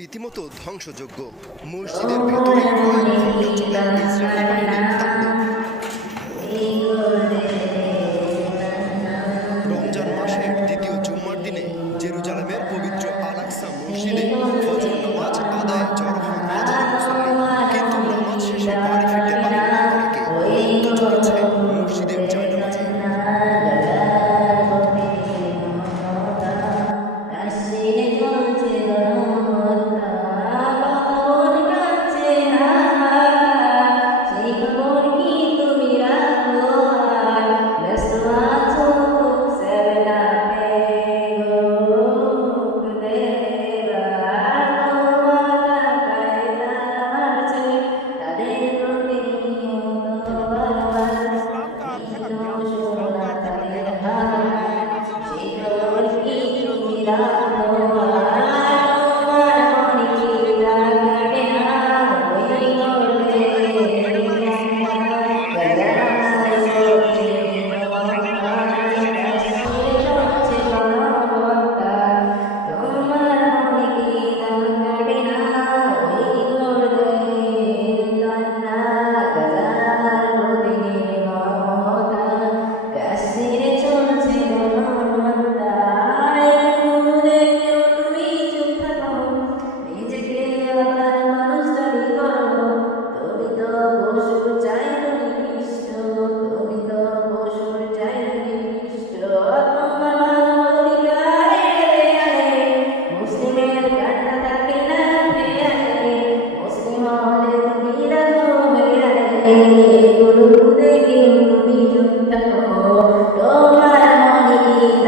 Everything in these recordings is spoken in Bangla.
রীতিমতো ধ্বংসযোগ্য মসজিদের ভেতরে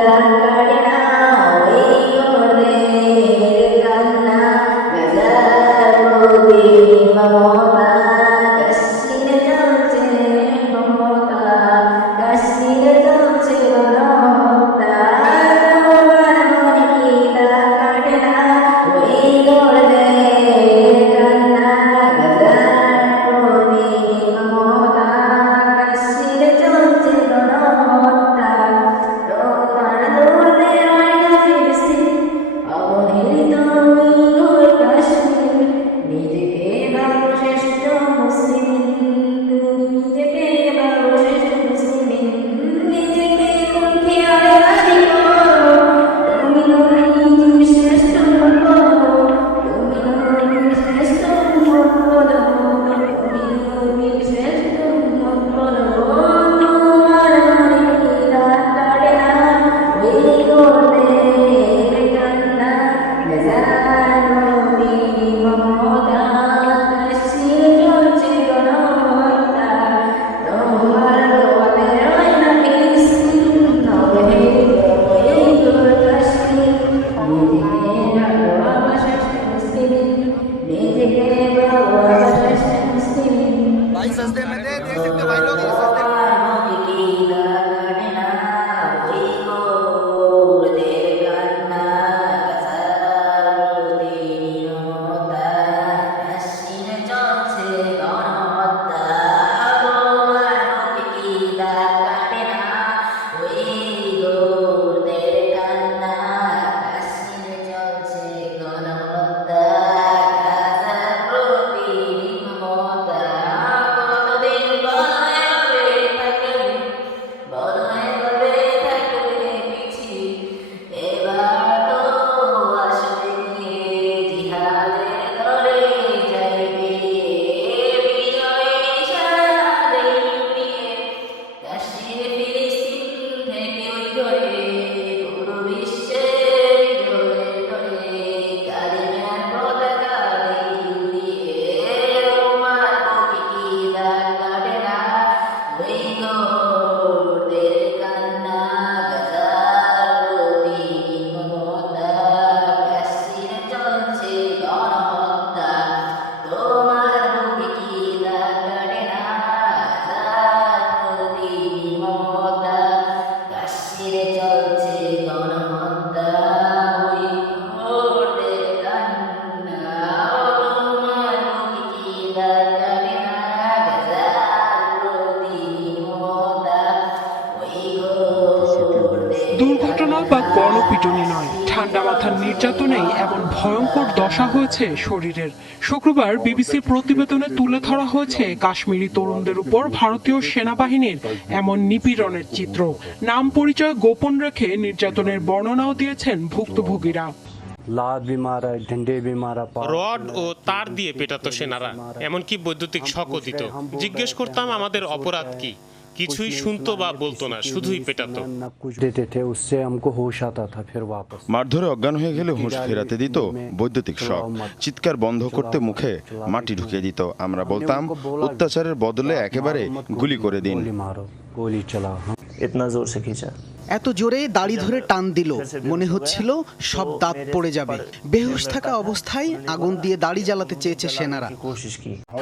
Gracias. Amen. অর্থাৎ নির্যাতনেই এমন ভয়ঙ্কর দশা হয়েছে শরীরের। শুক্রবার বিবিসির প্রতিবেদনে তুলে ধরা হয়েছে কাশ্মীরি তরুণদের উপর ভারতীয় সেনাবাহিনীর এমন নিপীড়নের চিত্র। নাম পরিচয় গোপন রেখে নির্যাতনের বর্ণনাও দিয়েছেন ভুক্তভোগীরা। রড ও তার দিয়ে পেটাতো সেনারা এমনকি বৈদ্যুতিক শকও দিত। জিজ্ঞেস করতাম আমাদের অপরাধ কি? কিছুই শুনতো বা বলতো না শুধুই পেটাতো। মারধরে অজ্ঞান হয়ে গেলে হুঁশ ফেরাতে দিত বৈদ্যুতিক শখ চিৎকার বন্ধ করতে মুখে মাটি ঢুকে দিত। আমরা বলতাম অত্যাচারের বদলে একেবারে গুলি করে দিন। গুলি চালা ইতনা জোর সে খিচা এত জোরে দাড়ি ধরে টান দিল। মনে হচ্ছিল সব দাঁত পড়ে যাবে। বেহুশ থাকা অবস্থায় আগুন দিয়ে দাড়ি জ্বালাতে চেয়েছে সেনারা।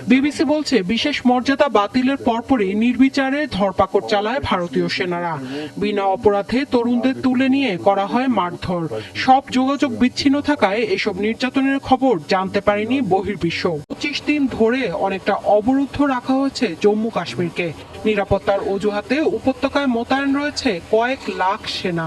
বিবিসি বলছে, বিশেষ মর্যাদা বাতিলের পরপরই নির্বিচারে ধরপাকড় চালায় ভারতীয় সেনারা। বিনা অপরাধে তরুণদের তুলে নিয়ে করা হয় মারধর। সব যোগাযোগ বিচ্ছিন্ন থাকায় এসব নির্যাতনের খবর জানতে পারেনি বহির্বিশ্ব। পঁচিশ দিন ধরে অনেকটা অবরুদ্ধ রাখা হয়েছে জম্মু কাশ্মীরকে। নিরাপত্তার অজুহাতে উপত্যকায় মোতায়েন রয়েছে কয়েক লাখ সেনা।